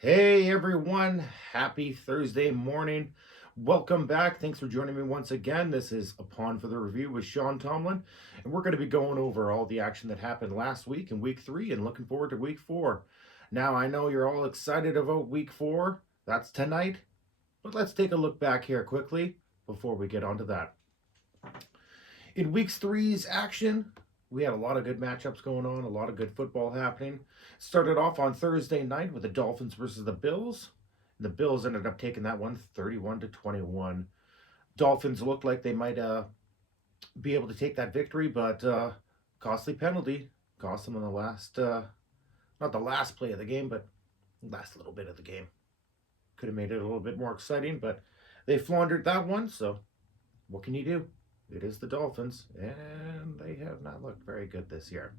Hey everyone, happy Thursday morning. Welcome back. Thanks for joining me once again. This is Upon for the Review with Sean Tomlin, and we're going to be going over all the action that happened last week in week 3 and looking forward to week 4. Now, I know you're all excited about week 4. That's tonight, but let's take a look back here quickly before we get onto that. In week three's action, we had a lot of good matchups going on, a lot of good football happening. Started off on Thursday night with the Dolphins versus the Bills. The Bills ended up taking that one 31-21. Dolphins looked like they might be able to take that victory, but costly penalty cost them in the last, not the last play of the game, but last little bit of the game. Could have made it a little bit more exciting, but they floundered that one, so what can you do? It is the Dolphins, and they have not looked very good this year.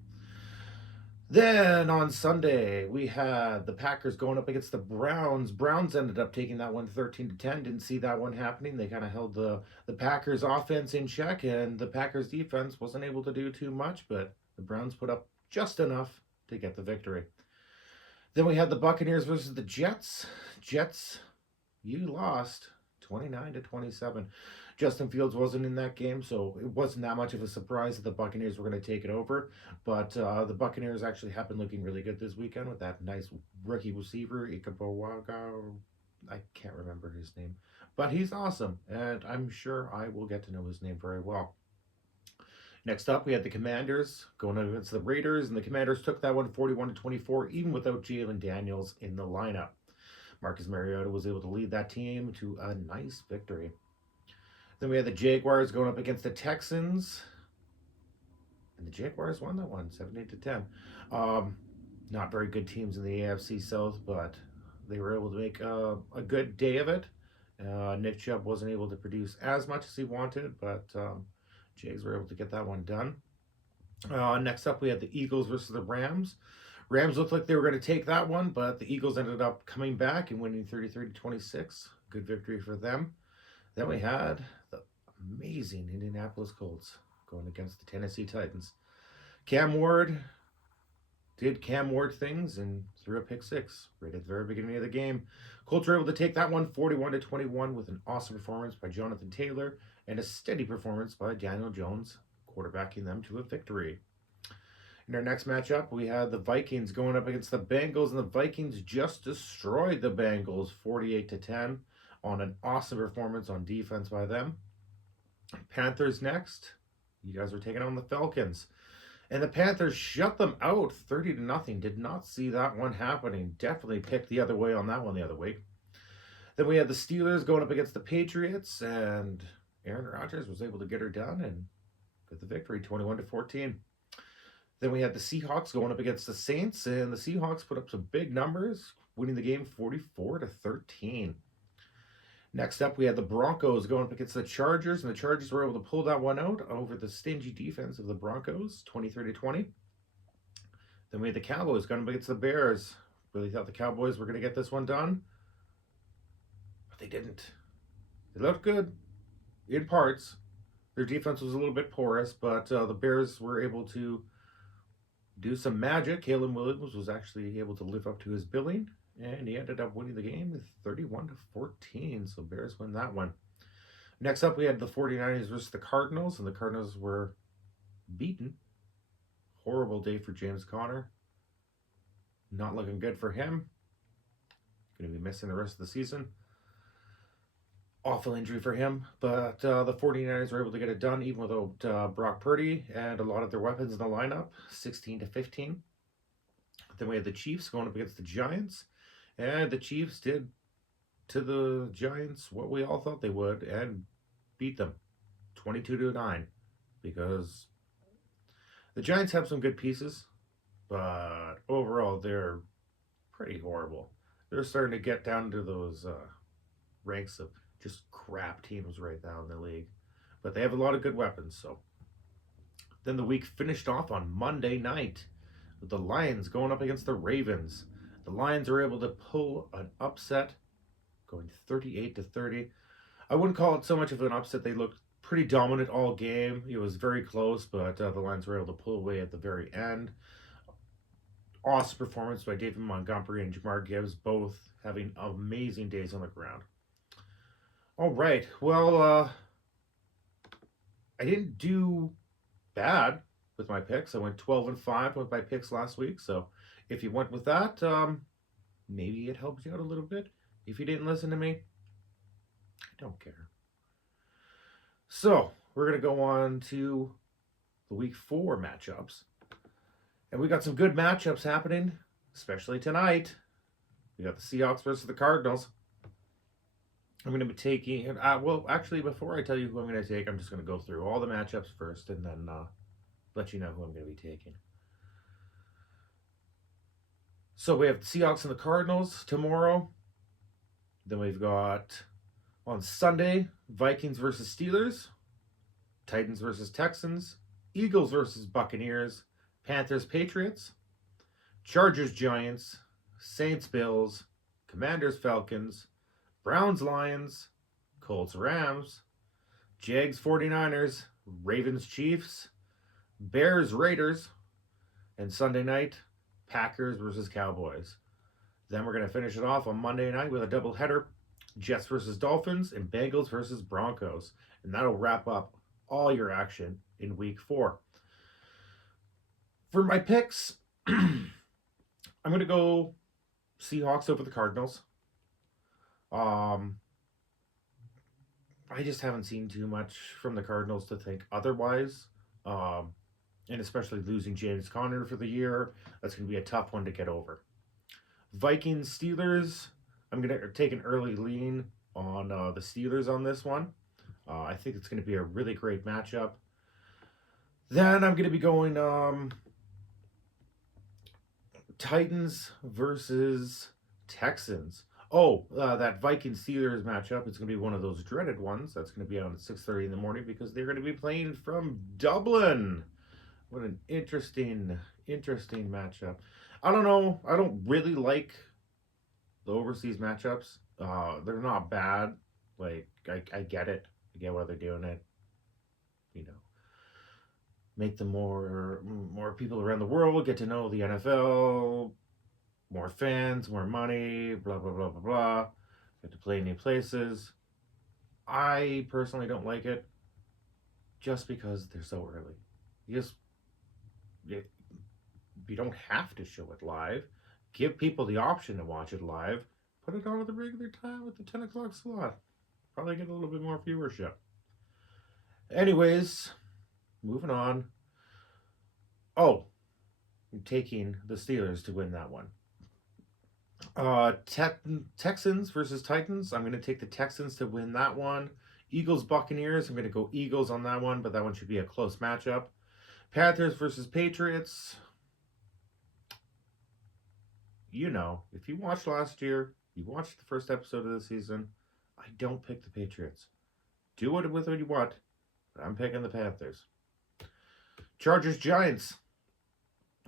Then on Sunday, we had the Packers going up against the Browns. Browns ended up taking that one 13-10. Didn't see that one happening. They kind of held the Packers offense in check, and the Packers defense wasn't able to do too much, but the Browns put up just enough to get the victory. Then we had the Buccaneers versus the Jets. Jets, you lost 29-27. Justin Fields wasn't in that game, so it wasn't that much of a surprise that the Buccaneers were going to take it over. But the Buccaneers actually have been looking really good this weekend with that nice rookie receiver, Ikabowaga. I can't remember his name, but he's awesome, and I'm sure I will get to know his name very well. Next up, we had the Commanders going up against the Raiders, and the Commanders took that one 41-24, even without Jalen Daniels in the lineup. Marcus Mariota was able to lead that team to a nice victory. Then we had the Jaguars going up against the Texans, and the Jaguars won that one 17-10. Not very good teams in the AFC South, but they were able to make a good day of it. Nick Chubb wasn't able to produce as much as he wanted, but Jags were able to get that one done. Next up, we had the Eagles versus the Rams. Rams looked like they were going to take that one, but the Eagles ended up coming back and winning 33-26. Good victory for them. Then we had the amazing Indianapolis Colts going against the Tennessee Titans. Cam Ward did Cam Ward things and threw a pick six right at the very beginning of the game. Colts were able to take that one 41-21 with an awesome performance by Jonathan Taylor and a steady performance by Daniel Jones, quarterbacking them to a victory. In our next matchup, we had the Vikings going up against the Bengals, and the Vikings just destroyed the Bengals 48-10 on an awesome performance on defense by them. Panthers next. You guys are taking on the Falcons. And the Panthers shut them out 30-0. Did not see that one happening. Definitely picked the other way on that one the other week. Then we had the Steelers going up against the Patriots, and Aaron Rodgers was able to get her done and get the victory 21-14. Then we had the Seahawks going up against the Saints, and the Seahawks put up some big numbers, winning the game 44-13. Next up, we had the Broncos going up against the Chargers, and the Chargers were able to pull that one out over the stingy defense of the Broncos, 23-20. Then we had the Cowboys going up against the Bears. Really thought the Cowboys were going to get this one done, but they didn't. They looked good in parts. Their defense was a little bit porous, but the Bears were able to do some magic. Caleb Williams was actually able to live up to his billing, and he ended up winning the game 31-14. So Bears win that one. Next up, we had the 49ers versus the Cardinals, and the Cardinals were beaten. Horrible day for James Conner. Not looking good for him. Going to be missing the rest of the season. Awful injury for him, but the 49ers were able to get it done even without Brock Purdy and a lot of their weapons in the lineup, 16-15. Then we had the Chiefs going up against the Giants, and the Chiefs did to the Giants what we all thought they would and beat them 22-9, because the Giants have some good pieces, but overall they're pretty horrible. They're starting to get down to those ranks of just crap teams right now in the league. But they have a lot of good weapons, so. Then the week finished off on Monday night with the Lions going up against the Ravens. The Lions were able to pull an upset, going 38-30. I wouldn't call it so much of an upset. They looked pretty dominant all game. It was very close, but the Lions were able to pull away at the very end. Awesome performance by David Montgomery and Jamar Gibbs, both having amazing days on the ground. All right. Well, I didn't do bad with my picks. I went 12-5 with my picks last week. So if you went with that, maybe it helps you out a little bit. If you didn't listen to me, I don't care. So we're going to go on to the week 4 matchups. And we got some good matchups happening, especially tonight. We got the Seahawks versus the Cardinals. I'm going to be taking, well, actually, before I tell you who I'm going to take, I'm just going to go through all the matchups first and then let you know who I'm going to be taking. So we have the Seahawks and the Cardinals tomorrow. Then we've got on Sunday, Vikings versus Steelers, Titans versus Texans, Eagles versus Buccaneers, Panthers Patriots, Chargers Giants, Saints Bills, Commanders Falcons, Browns Lions, Colts Rams, Jags 49ers, Ravens Chiefs, Bears Raiders, and Sunday night, Packers versus Cowboys. Then we're going to finish it off on Monday night with a doubleheader, Jets versus Dolphins and Bengals versus Broncos. And that'll wrap up all your action in week 4. For my picks, I'm going to go Seahawks over the Cardinals. I just haven't seen too much from the Cardinals to think otherwise. And especially losing James Conner for the year, that's going to be a tough one to get over. Vikings Steelers, I'm going to take an early lean on the Steelers on this one. I think it's going to be a really great matchup. Then I'm going to be going Titans versus Texans. That Vikings Steelers matchup, it's going to be one of those dreaded ones. That's going to be on at 6:30 in the morning because they're going to be playing from Dublin. What an interesting matchup. I don't know. I don't really like the overseas matchups. They're not bad. Like, I get it. I get why they're doing it. You know, make them more people around the world get to know the NFL, more fans, more money, blah, blah, blah, blah, blah. Get to play new places. I personally don't like it just because they're so early. You don't have to show it live. Give people the option to watch it live. Put it on at the regular time at the 10 o'clock slot. Probably get a little bit more viewership. Anyways, moving on. I'm taking the Steelers to win that one. Texans versus Titans. I'm going to take the Texans to win that one. Eagles Buccaneers. I'm going to go Eagles on that one, but that one should be a close matchup. Panthers versus Patriots. You know, if you watched last year, you watched the first episode of the season, I don't pick the Patriots. Do it with what you want, but I'm picking the Panthers. Chargers Giants.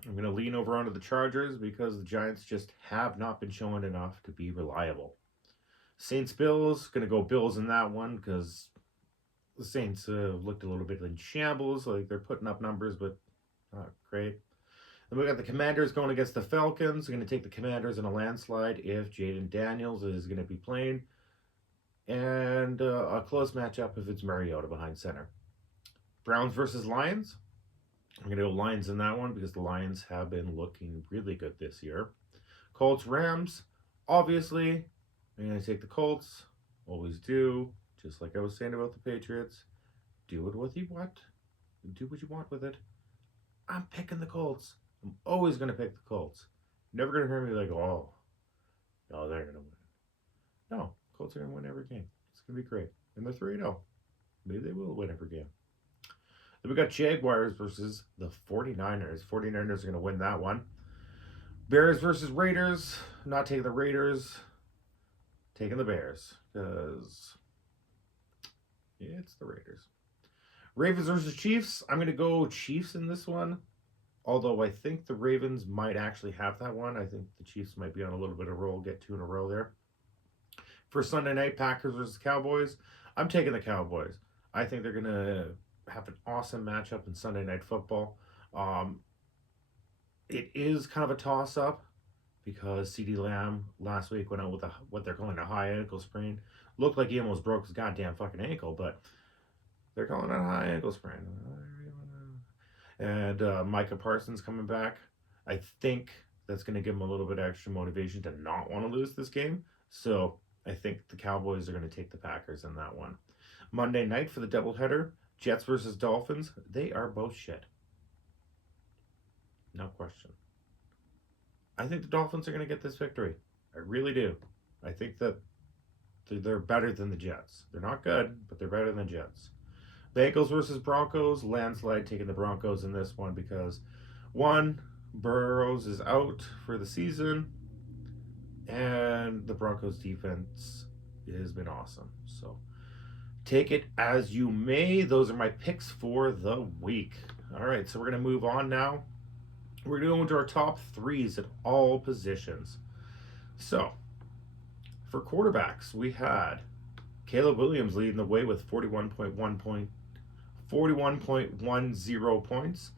I'm going to lean over onto the Chargers because the Giants just have not been showing enough to be reliable. Saints Bills. Going to go Bills in that one because the Saints looked a little bit in shambles. Like, they're putting up numbers, but not great. Then we got the Commanders going against the Falcons. We're going to take the Commanders in a landslide if Jaden Daniels is going to be playing. And a close matchup if it's Mariota behind center. Browns versus Lions. I'm going to go Lions in that one because the Lions have been looking really good this year. Colts Rams. Obviously, I'm going to take the Colts. Always do. Just like I was saying about the Patriots. Do it what you want. Do what you want with it. I'm picking the Colts. I'm always going to pick the Colts. You're never going to hear me like, oh, they're going to win. No, Colts are going to win every game. It's going to be great. And they're 3-0. Maybe they will win every game. Then we got Jaguars versus the 49ers. 49ers are going to win that one. Bears versus Raiders. Not taking the Raiders. Taking the Bears. Because it's the Raiders. Ravens versus Chiefs. I'm going to go Chiefs in this one. Although I think the Ravens might actually have that one. I think the Chiefs might be on a little bit of a roll. Get 2 in a row there. For Sunday night, Packers versus Cowboys. I'm taking the Cowboys. I think they're going to have an awesome matchup in Sunday Night Football. It is kind of a toss-up because CD Lamb last week went out with what they're calling a high ankle sprain. Looked like he almost broke his goddamn fucking ankle, but they're calling it a high ankle sprain. And Micah Parsons coming back. I think that's going to give him a little bit extra motivation to not want to lose this game. So I think the Cowboys are going to take the Packers in that one. Monday night for the doubleheader, Jets versus Dolphins. They are both shit. No question. I think the Dolphins are going to get this victory. I really do. I think that they're better than the Jets. They're not good, but they're better than the Jets. Bengals versus Broncos. Landslide taking the Broncos in this one because, one, Burrows is out for the season, and the Broncos defense has been awesome. So take it as you may. Those are my picks for the week. All right, so we're going to move on now. We're going to go into our top threes at all positions. So, for quarterbacks, we had Caleb Williams leading the way with 41.10 points.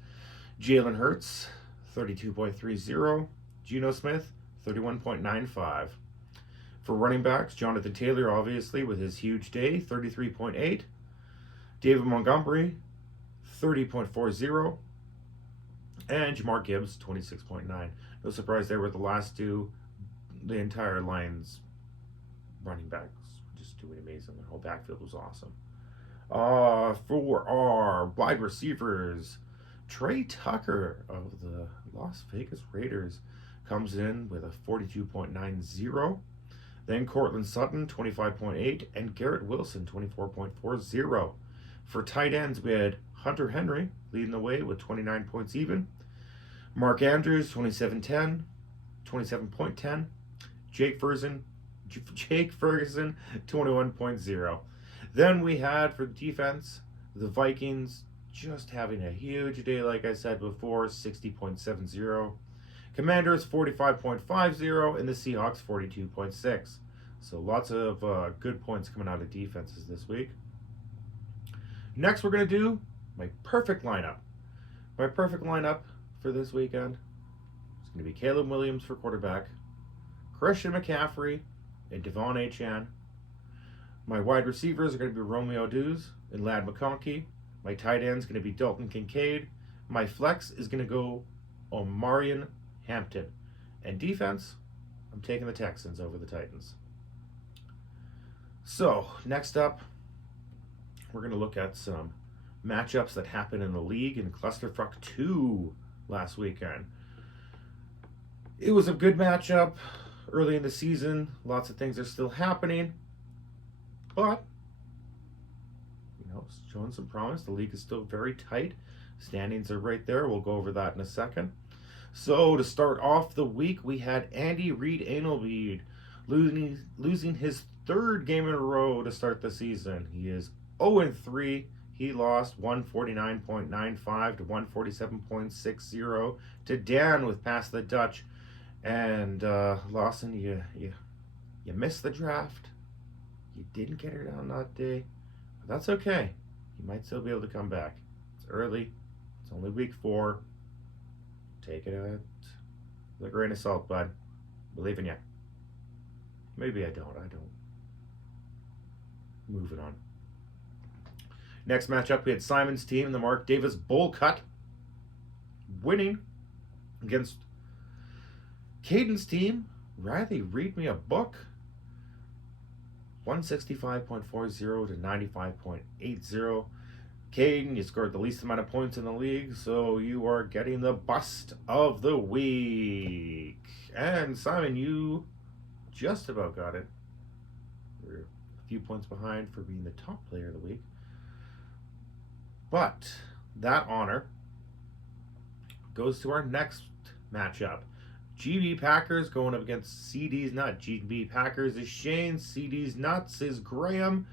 Jalen Hurts, 32.30. Geno Smith, 31.95. For running backs, Jonathan Taylor, obviously, with his huge day, 33.8. David Montgomery, 30.40. And Jamar Gibbs, 26.9. No surprise there with the last two. The entire Lions running backs just doing amazing. The whole backfield was awesome. For our wide receivers, Trey Tucker of the Las Vegas Raiders comes in with a 42.90. Then Cortland Sutton, 25.8. And Garrett Wilson, 24.40. For tight ends, we had Hunter Henry leading the way with 29 points even. Mark Andrews, 27.10. Jake Ferguson, 21.0. Then we had for defense, the Vikings just having a huge day, like I said before, 60.70. Commanders, 45.50, and the Seahawks, 42.6. So lots of good points coming out of defenses this week. Next, we're going to do my perfect lineup. My perfect lineup for this weekend is going to be Caleb Williams for quarterback, Christian McCaffrey, and Devon Achane. My wide receivers are going to be Romeo Dewes and Ladd McConkey. My tight end is going to be Dalton Kincaid. My flex is going to go Omarion Hampton. And defense, I'm taking the Texans over the Titans. So, next up, we're going to look at some matchups that happened in the league in Clusterfuck 2 last weekend. It was a good matchup early in the season. Lots of things are still happening. But, showing some promise. The league is still very tight. Standings are right there. We'll go over that in a second. So, to start off the week, we had Andy Reid Ainelbeed losing his third game in a row to start the season. He is 0-3. He lost 149.95 to 147.60 to Dan with Pass the Dutch. And Lawson, you missed the draft. You didn't get her down that day. But that's okay. You might still be able to come back. It's early. It's only week 4. Take it with a grain of salt, bud. Believe in you. Maybe I don't. Moving on. Next matchup, we had Simon's team, the Mark Davis Bull Cut, winning against Caden's team. Riley, read me a book. 165.40 to 95.80. Caden, you scored the least amount of points in the league, so you are getting the bust of the week. And Simon, you just about got it. You're a few points behind for being the top player of the week. But that honor goes to our next matchup. GB Packers going up against CD's Nuts. GB Packers is Shane. CD's Nuts is Graham.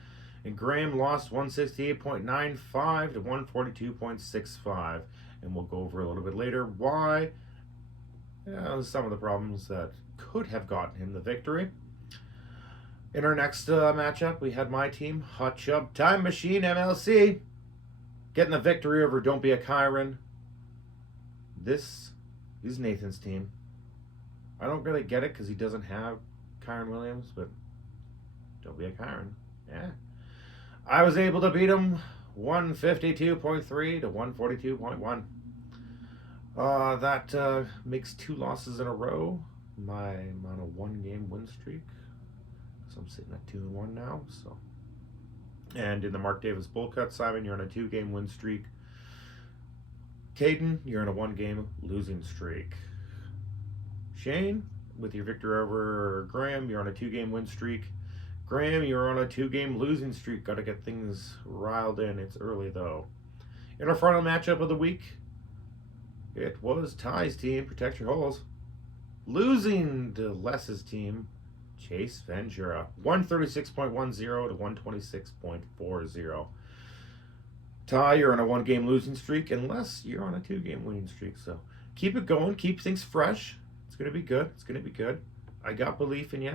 And Graham lost 168.95 to 142.65. And we'll go over a little bit later why. Some of the problems that could have gotten him the victory. In our next matchup, we had my team, Hot Chub Time Machine MLC, getting the victory over Don't Be a Chiron. This He's Nathan's team. I don't really get it because he doesn't have Kyron Williams, but don't be a Kyron. Yeah. I was able to beat him 152.3 to 142.1. That makes 2 losses in a row. I'm on a 1-game win streak. So I'm sitting at 2-1 now. So, and in the Mark Davis Bull Cut, Simon, you're on a 2-game win streak. Caden, you're on a 1-game losing streak. Shane, with your victory over Graham, you're on a 2-game win streak. Graham, you're on a 2-game losing streak. Got to get things riled in. It's early, though. In our final matchup of the week, it was Ty's team, Protect Your Holes, losing to Les's team, Chase Ventura, 136.10 to 126.40. Ty, you're on a 1-game losing streak, and Les, you're on a 2-game winning streak. So keep it going, keep things fresh. It's going to be good. It's going to be good. I got belief in you.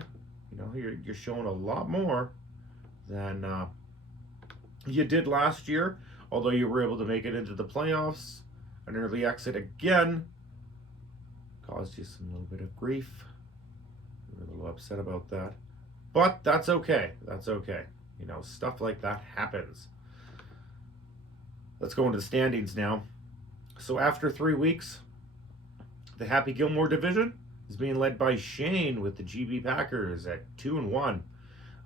You know, you're showing a lot more than you did last year, although you were able to make it into the playoffs. An early exit again caused you some little bit of grief. You were a little upset about that. But that's okay. That's okay. You know, stuff like that happens. Let's go into the standings now. So after 3 weeks, the Happy Gilmore division is being led by Shane with the GB Packers at 2-1.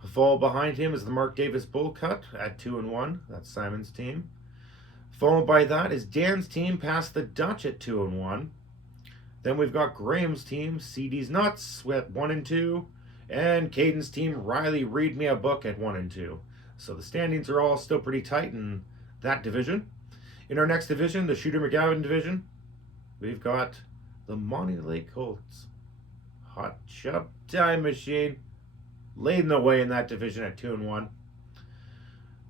A fall behind him is the Mark Davis Bull Cut at 2-1. That's Simon's team. Followed by that is Dan's team past the Dutch at 2-1. Then we've got Graham's team, CD's Nuts, at 1-2. And Caden's team, Riley Read Me a Book at 1-2. So the standings are all still pretty tight in that division. In our next division, the Shooter McGavin division, we've got the Monty Lake Colts. Hot Chub Time Machine leading the way in that division at 2-1.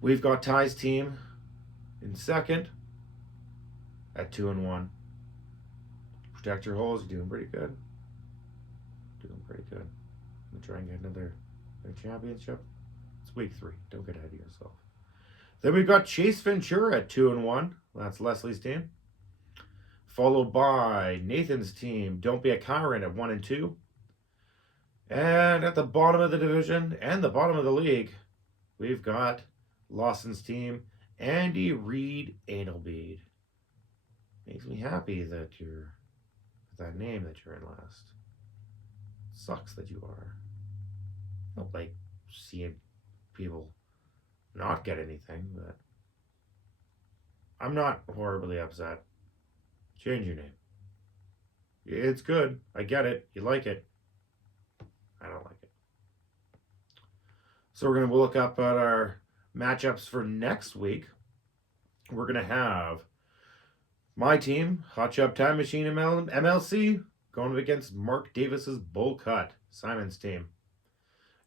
We've got Ty's team in second at 2-1. Protect Your Holes, doing pretty good. Doing pretty good. I'm going to try and get another championship. It's week 3. Don't get ahead of yourself. Then we've got Chase Ventura at 2-1. That's Leslie's team. Followed by Nathan's team, Don't Be a Kyron at 1-2. And at the bottom of the division and the bottom of the league, we've got Lawson's team, Andy Reed Anelbead. Makes me happy that you're that name that you're in last. Sucks that you are. I don't like seeing people not get anything, but I'm not horribly upset. Change your name. It's good. I get it. You like it. I don't like it. So we're going to look up at our matchups for next week. We're going to have my team, Hot Chub Time Machine MLC, going against Mark Davis's Bull Cut, Simon's team.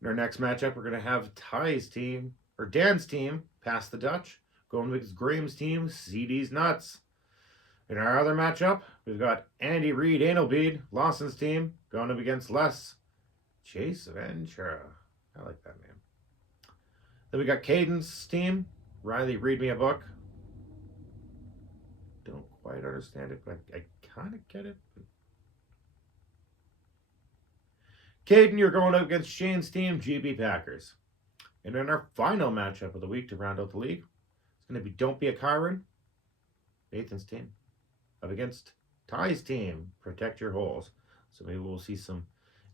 In our next matchup, we're going to have Ty's team, or Dan's team, Pass the Dutch, going against Graham's team, CD's Nuts. In our other matchup, we've got Andy Reed Anelbead, Lawson's team, going up against Les Chase Ventura. I like that name. Then we got Caden's team, Riley Read Me a Book. Don't quite understand it, but I kind of get it. Caden, you're going up against Shane's team, GB Packers. And in our final matchup of the week to round out the league, it's going to be Don't Be a Kyron, Nathan's team, up against Ty's team, Protect Your Holes. So maybe we'll see some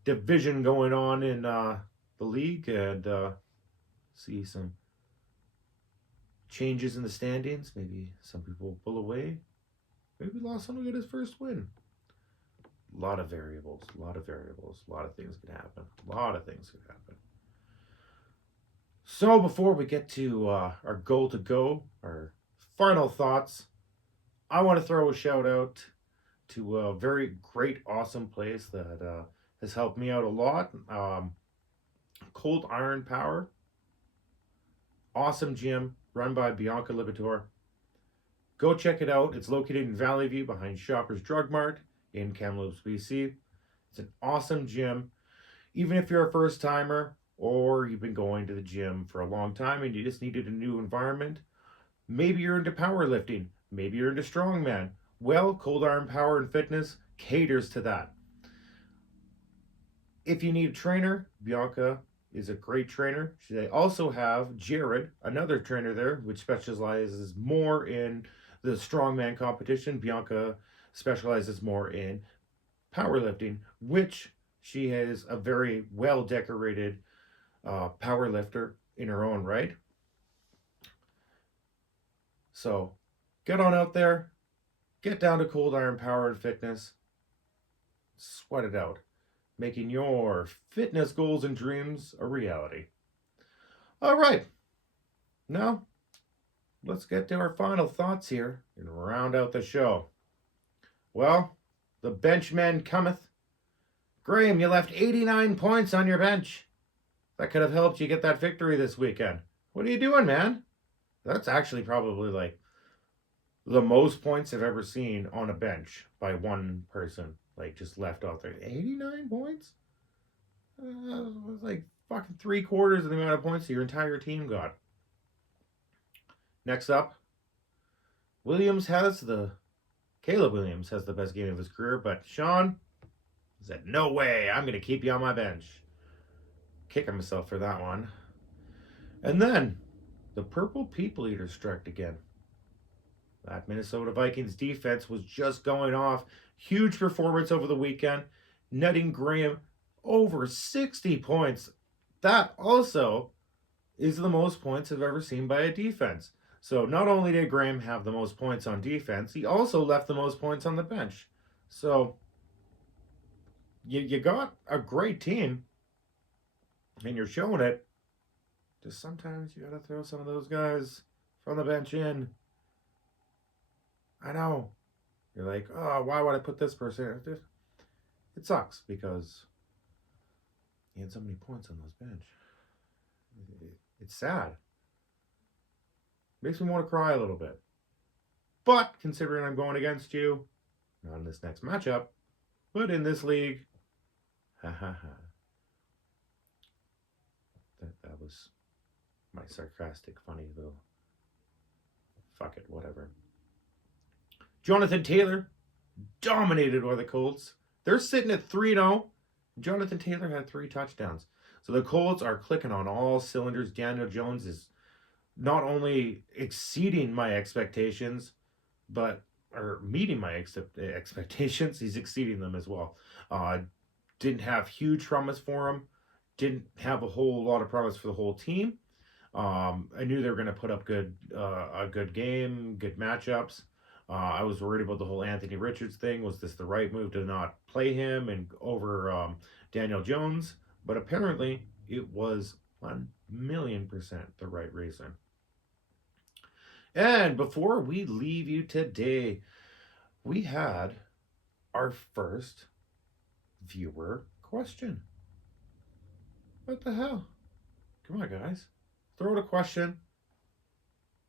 division going on in the league and see some changes in the standings. Maybe some people will pull away. Maybe Lawson will get his first win. A lot of variables, a lot of things could happen. So before we get to our goal to go, our final thoughts, I want to throw a shout out to a very great, awesome place that has helped me out a lot. Cold Iron Power. Awesome gym run by Bianca Libator. Go check it out. It's located in Valley View behind Shoppers Drug Mart in Kamloops, BC. It's an awesome gym. Even if you're a first timer or you've been going to the gym for a long time and you just needed a new environment, maybe you're into powerlifting, maybe you're into strongman, Well, Cold Iron Power and Fitness caters to that. If you need a trainer, Bianca is a great trainer. They also have Jared, another trainer there, which specializes more in the strongman competition. Bianca specializes more in powerlifting, which she is a very well decorated power lifter in her own right. So get on out there, get down to Cold Iron Power and Fitness, sweat it out, making your fitness goals and dreams a reality. All right, now let's get to our final thoughts here and round out the show. Well, the benchman cometh. Graham, you left 89 points on your bench. That could have helped you get that victory this weekend. What are you doing, man? That's actually probably like the most points I've ever seen on a bench by one person. Like just left off there. 89 points? It was like fucking 3/4 of the amount of points your entire team got. Next up, Caleb Williams has the best game of his career, but Sean said, no way, I'm going to keep you on my bench. Kicking myself for that one. And then the Purple People Eater struck again. That Minnesota Vikings defense was just going off. Huge performance over the weekend, netting Graham over 60 points. That also is the most points I've ever seen by a defense. So not only did Graham have the most points on defense, he also left the most points on the bench. So you got a great team, and you're showing it. Just sometimes you got to throw some of those guys from the bench in. I know. You're like, oh, why would I put this person in? It sucks because he had so many points on those bench. It's sad. Makes me want to cry a little bit. But considering I'm going against you, not in this next matchup, but in this league, ha ha ha. That was my sarcastic, funny little. Fuck it, whatever. Jonathan Taylor dominated by the Colts. They're sitting at 3-0. Jonathan Taylor had 3 touchdowns. So the Colts are clicking on all cylinders. Daniel Jones is not only exceeding my expectations, but or meeting my expectations. He's exceeding them as well. Didn't have huge promise for him. Didn't have a whole lot of promise for the whole team. I knew they were going to put up a good game, good matchups. I was worried about the whole Anthony Richards thing. Was this the right move to not play him and over Daniel Jones? But apparently, it was 1,000,000% the right reason. And before we leave you today, we had our first viewer question. What the hell? Come on, guys. Throw out a question,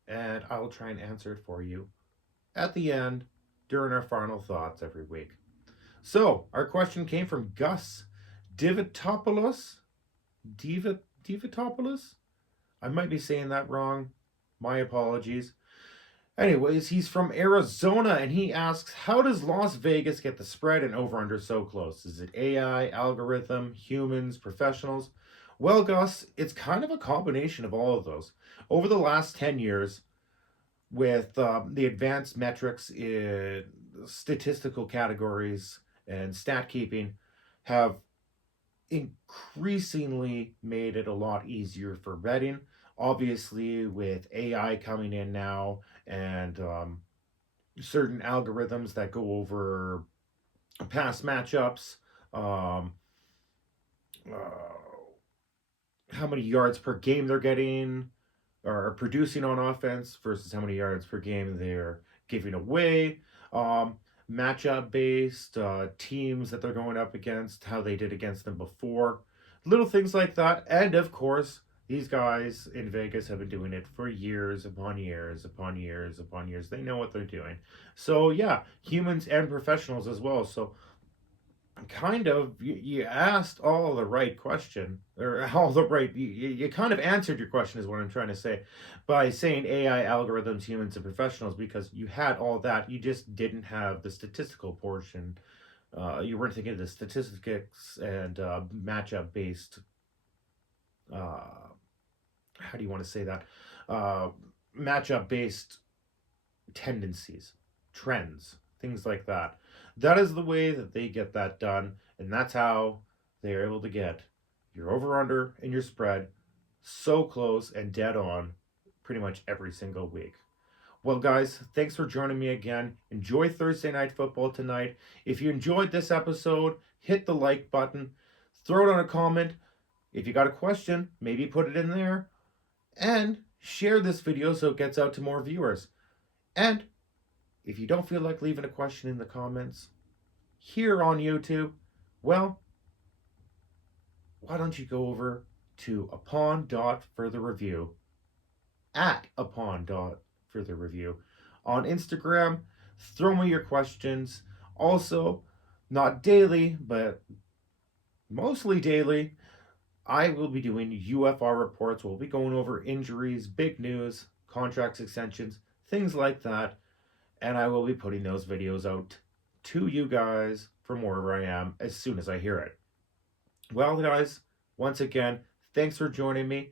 and I'll try and answer it for you at the end during our final thoughts every week. So, our question came from Gus Divitopoulos. Divitopoulos? I might be saying that wrong. My apologies. Anyways, he's from Arizona, and he asks, how does Las Vegas get the spread and over-under so close? Is it AI, algorithm, humans, professionals? Well, Gus, it's kind of a combination of all of those. Over the last 10 years, with the advanced metrics in statistical categories and stat keeping, have increasingly made it a lot easier for betting. Obviously, with AI coming in now and certain algorithms that go over past matchups, how many yards per game they're getting or producing on offense versus how many yards per game they're giving away. Matchup based, teams that they're going up against, how they did against them before. Little things like that. And of course, these guys in Vegas have been doing it for years upon years upon years upon years. They know what they're doing. So yeah, humans and professionals as well. So kind of you asked all the right question, or all the right you kind of answered your question is what I'm trying to say, by saying AI, algorithms, humans, and professionals, because you had all that, you just didn't have the statistical portion. You weren't thinking of the statistics and matchup based, uh, how do you want to say that, uh, matchup based tendencies, trends, things like that. That is the way that they get that done, and that's how they are able to get your over under and your spread so close and dead on pretty much every single week. Well, guys, thanks for joining me again. Enjoy Thursday night football tonight. If you enjoyed this episode, hit the like button, throw it on a comment. If you got a question, maybe put it in there, and share this video so it gets out to more viewers. And if you don't feel like leaving a question in the comments here on YouTube, well, why don't you go over to upon.furtherreview, at upon.furtherreview on Instagram. Throw me your questions. Also, not daily, but mostly daily, I will be doing UFR reports. We'll be going over injuries, big news, contracts extensions, things like that. And I will be putting those videos out to you guys from wherever I am as soon as I hear it. Well, guys, once again, thanks for joining me.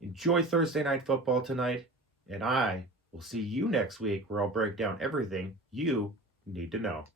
Enjoy Thursday night football tonight, and I will see you next week where I'll break down everything you need to know.